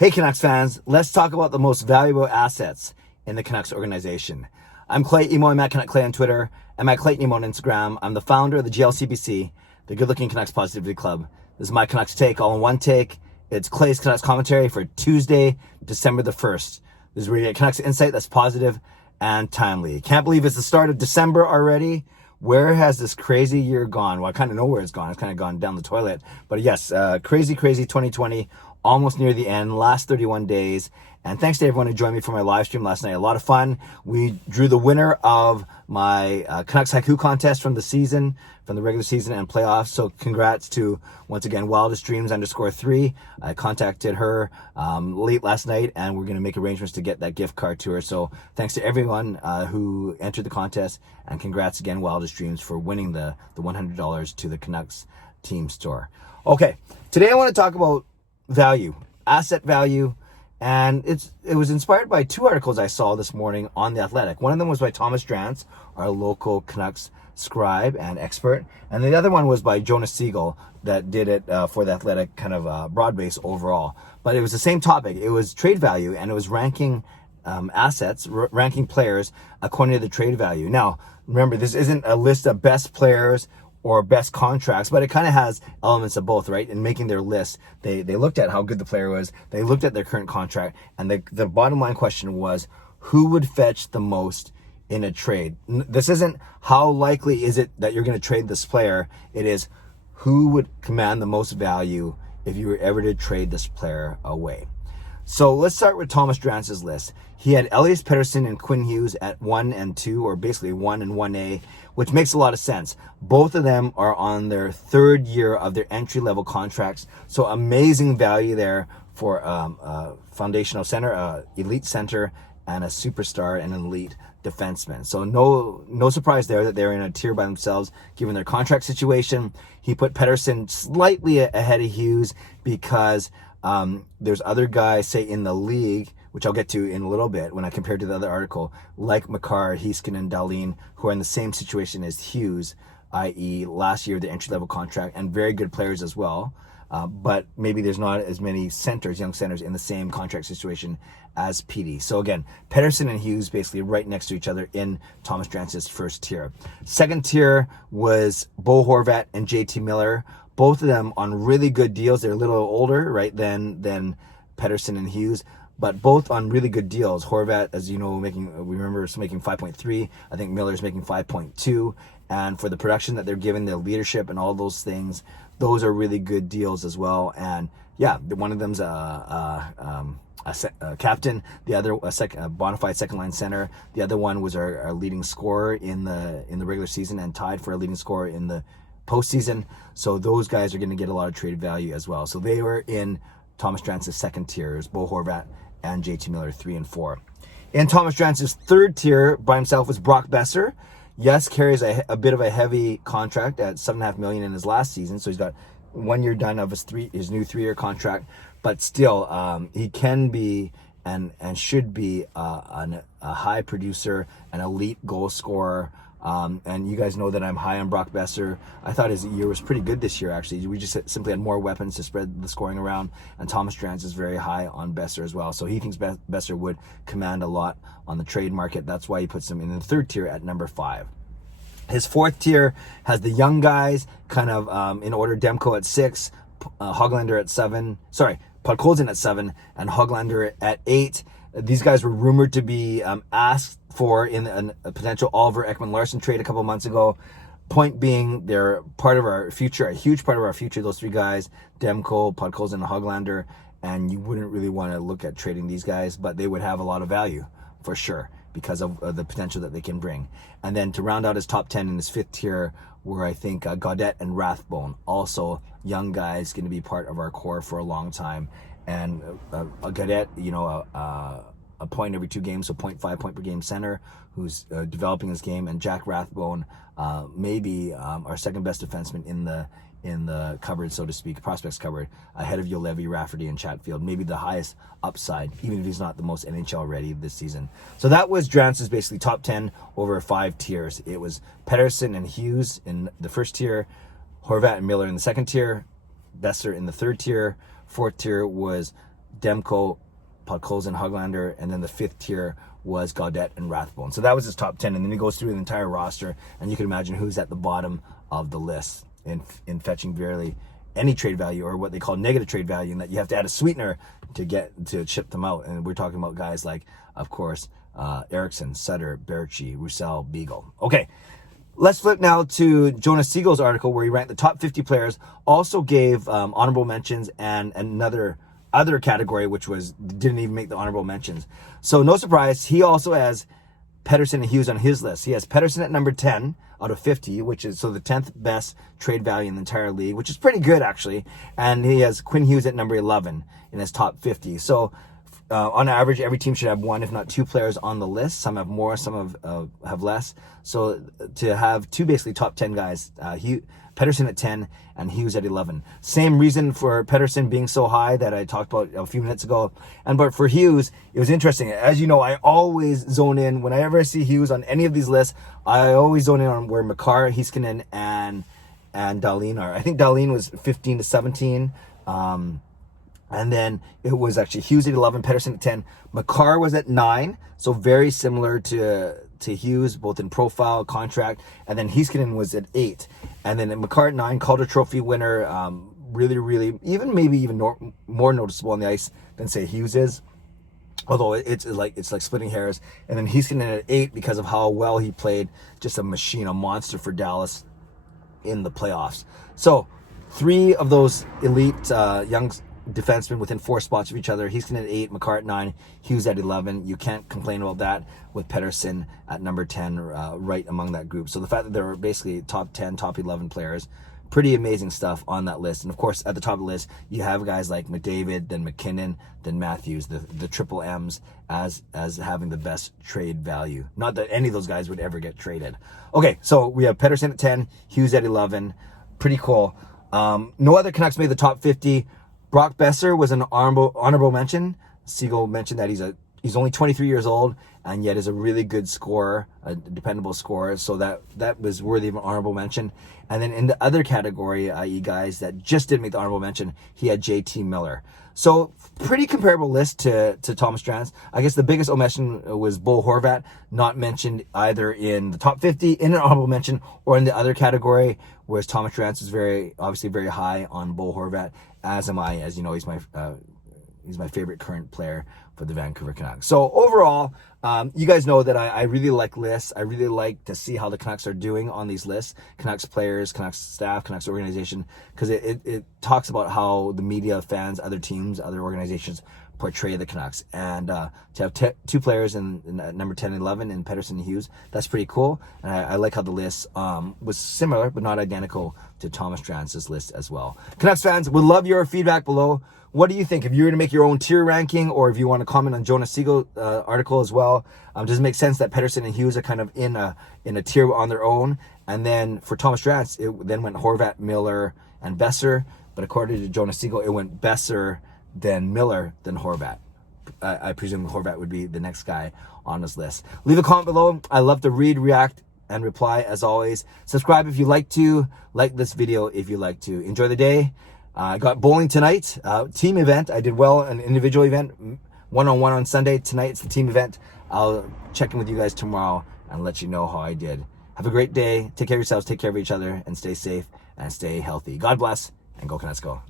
Hey Canucks fans, let's talk about the most valuable assets in the Canucks organization. I'm Clay Emo, I'm at Canuck Clay on Twitter, and I'm at Clayton Emo on Instagram. I'm the founder of the GLCPC, the Good Looking Canucks Positivity Club. This is my Canucks take, all in one take. It's Clay's Canucks commentary for Tuesday, December the 1st. This is where you get Canucks insight that's positive and timely. Can't believe it's the start of December already. Where has this crazy year gone? Well, I kind of know where it's gone. It's kind of gone down the toilet. But yes, crazy 2020. Almost near the end, last 31 days. And thanks to everyone who joined me for my live stream last night. A lot of fun. We drew the winner of my Canucks Haiku contest from the season, from the regular season and playoffs. So congrats to, once again, Wildest Dreams _3. I contacted her late last night, and we're going to make arrangements to get that gift card to her. So thanks to everyone who entered the contest, and congrats again, Wildest Dreams, for winning the $100 to the Canucks team store. Okay, today I want to talk about value, asset value, and it was inspired by two articles I saw this morning on The Athletic. One of them was by Thomas Drance, our local Canucks scribe and expert, and the other one was by Jonas Siegel that did it for The Athletic, kind of broad-based overall. But it was the same topic. It was trade value, and it was ranking assets, ranking players according to the trade value. Now, remember, this isn't a list of best players or best contracts, but it kind of has elements of both, right? In making their list, they looked at how good the player was, they looked at their current contract, and the bottom line question was, who would fetch the most in a trade? This isn't how likely is it that you're going to trade this player, it is who would command the most value if you were ever to trade this player away. So let's start with Thomas Drance's list. He had Elias, Pettersson, and Quinn Hughes at 1 and 2, or basically 1 and 1A, which makes a lot of sense. Both of them are on their third year of their entry-level contracts, so amazing value there for a foundational center, elite center, and a superstar and an elite defenseman. So no surprise there that they're in a tier by themselves, given their contract situation. He put Pettersson slightly ahead of Hughes because there's other guys, say, in the league, which I'll get to in a little bit when I compare to the other article, like Makar, Heiskanen, and Dahlin, who are in the same situation as Hughes, i.e. last year, the entry-level contract, and very good players as well. But maybe there's not as many centers, young centers, in the same contract situation as PD. So again, Pettersson and Hughes basically right next to each other in Thomas Drance's first tier. Second tier was Bo Horvat and JT Miller. Both of them on really good deals. They're a little older, right, than Pettersson and Hughes, but both on really good deals. Horvat, as you know, making 5.3. I think Miller's making 5.2. And for the production that they're giving, their leadership and all those things, those are really good deals as well. And yeah, one of them's a captain, the other a bona fide second line center. The other one was our leading scorer in the regular season and tied for a leading scorer in the postseason. So those guys are going to get a lot of trade value as well. So they were in Thomas Drance's second tiers, Bo Horvat and JT Miller 3 and 4. In Thomas Drance's third tier by himself was Brock Besser. Yes, carries a bit of a heavy contract at $7.5 million in his last season, so he's got 1 year done of his new 3-year contract. But still, he can be and should be a high producer, an elite goal scorer. And you guys know that I'm high on Brock Besser. I thought his year was pretty good this year, actually. We just simply had more weapons to spread the scoring around, and Thomas Drance is very high on Besser as well. So he thinks Besser would command a lot on the trade market. That's why he puts him in the third tier at number 5. His fourth tier has the young guys, kind of in order: Demko at 6, Höglander at 7. Sorry, Podkolzin at 7, and Höglander at 8. These guys were rumored to be asked for in a potential Oliver Ekman-Larsson trade a couple months ago. Point being, they're part of our future, a huge part of our future, those 3 guys, Demko, Podkolzin, and Höglander, and you wouldn't really want to look at trading these guys, but they would have a lot of value for sure because of the potential that they can bring. And then to round out his top 10 in his 5th tier were, I think, Gaudette and Rathbone, also young guys, going to be part of our core for a long time. And Gaudette, a point every 2 games, so 0.5 point per game center, who's developing his game, and Jack Rathbone, maybe our second best defenseman in the cupboard, so to speak, prospects cupboard, ahead of Juolevi, Rafferty, and Chatfield, maybe the highest upside, even if he's not the most NHL ready this season. So that was Drance's basically top 10 over 5 tiers. It was Pettersson and Hughes in the first tier, Horvat and Miller in the second tier, Besser in the third tier. Fourth tier was Demko, Podkolzin, Höglander, and then the 5th tier was Gaudette and Rathbone. So that was his top 10, and then he goes through the entire roster, and you can imagine who's at the bottom of the list in fetching barely any trade value, or what they call negative trade value, and that you have to add a sweetener to ship them out. And we're talking about guys like, of course, Eriksson, Sutter, Berchi, Roussel, Beagle. Okay, let's flip now to Jonas Siegel's article where he ranked the top 50 players, also gave honorable mentions and another other category which didn't even make the honorable mentions. So no surprise, he also has Pettersson and Hughes on his list. He has Pettersson at number 10 out of 50, which is so the 10th best trade value in the entire league, which is pretty good actually. And he has Quinn Hughes at number 11 in his top 50. So on average, every team should have one, if not two players on the list. Some have more, some have less. So to have two basically top 10 guys, Pettersson at 10 and Hughes at 11. Same reason for Pettersson being so high that I talked about a few minutes ago. But for Hughes, it was interesting. As you know, I always zone in. Whenever I see Hughes on any of these lists, I always zone in on where Makar, Heiskanen, and Dahlin are. I think Dahlin was 15 to 17. And then it was actually Hughes at 11, Pettersson at 10. Makar was at 9, so very similar to Hughes, both in profile, contract. And then Heiskanen was at 8. And then Makar at 9, Calder Trophy winner, really, maybe more noticeable on the ice than, say, Hughes is. Although it's like splitting hairs. And then Heiskanen at 8 because of how well he played, just a machine, a monster for Dallas in the playoffs. So 3 of those elite young defensemen within 4 spots of each other. Heiskanen at 8, Makar at 9, Hughes at 11. You can't complain about that with Pettersson at number 10, right among that group. So the fact that there were basically top 10, top 11 players, pretty amazing stuff on that list. And of course, at the top of the list, you have guys like McDavid, then McKinnon, then Matthews, the triple M's as having the best trade value. Not that any of those guys would ever get traded. Okay, so we have Pettersson at 10, Hughes at 11. Pretty cool. No other Canucks made the top 50. Brock Besser was an honorable mention. Siegel mentioned that he's only 23 years old and yet is a really good scorer, a dependable scorer. So that was worthy of an honorable mention. And then in the other category, i.e. guys that just didn't make the honorable mention, he had JT Miller. So pretty comparable list to Thomas Drance. I guess the biggest omission was Bo Horvat, not mentioned either in the top 50 in an honorable mention or in the other category, whereas Thomas Drance is obviously very high on Bo Horvat, as am I. As you know, he's my favorite current player for the Vancouver Canucks. So overall, you guys know that I really like lists. I really like to see how the Canucks are doing on these lists. Canucks players, Canucks staff, Canucks organization, because it talks about how the media, fans, other teams, other organizations portray the Canucks. And to have 2 players in number 10 and 11 in Pettersson and Hughes, that's pretty cool. And I like how the list was similar but not identical to Thomas Drance's list as well. Canucks fans, would love your feedback below. What do you think? If you're going to make your own tier ranking, or if you want to comment on Jonas Siegel article as well, does it make sense that Pettersson and Hughes are kind of in a tier on their own? And then for Thomas Drance, it then went Horvat, Miller, and Besser. But according to Jonas Siegel, it went Besser, then Miller, then Horvat. I presume Horvat would be the next guy on this list. Leave a comment below. I love to read, react, and reply as always. Subscribe if you like to. Like this video if you like to. Enjoy the day. I got bowling tonight, team event. I did well an individual event, one-on-one on Sunday. Tonight it's the team event. I'll check in with you guys tomorrow and let you know how I did. Have a great day. Take care of yourselves, take care of each other, and stay safe and stay healthy. God bless, and go Canucks go.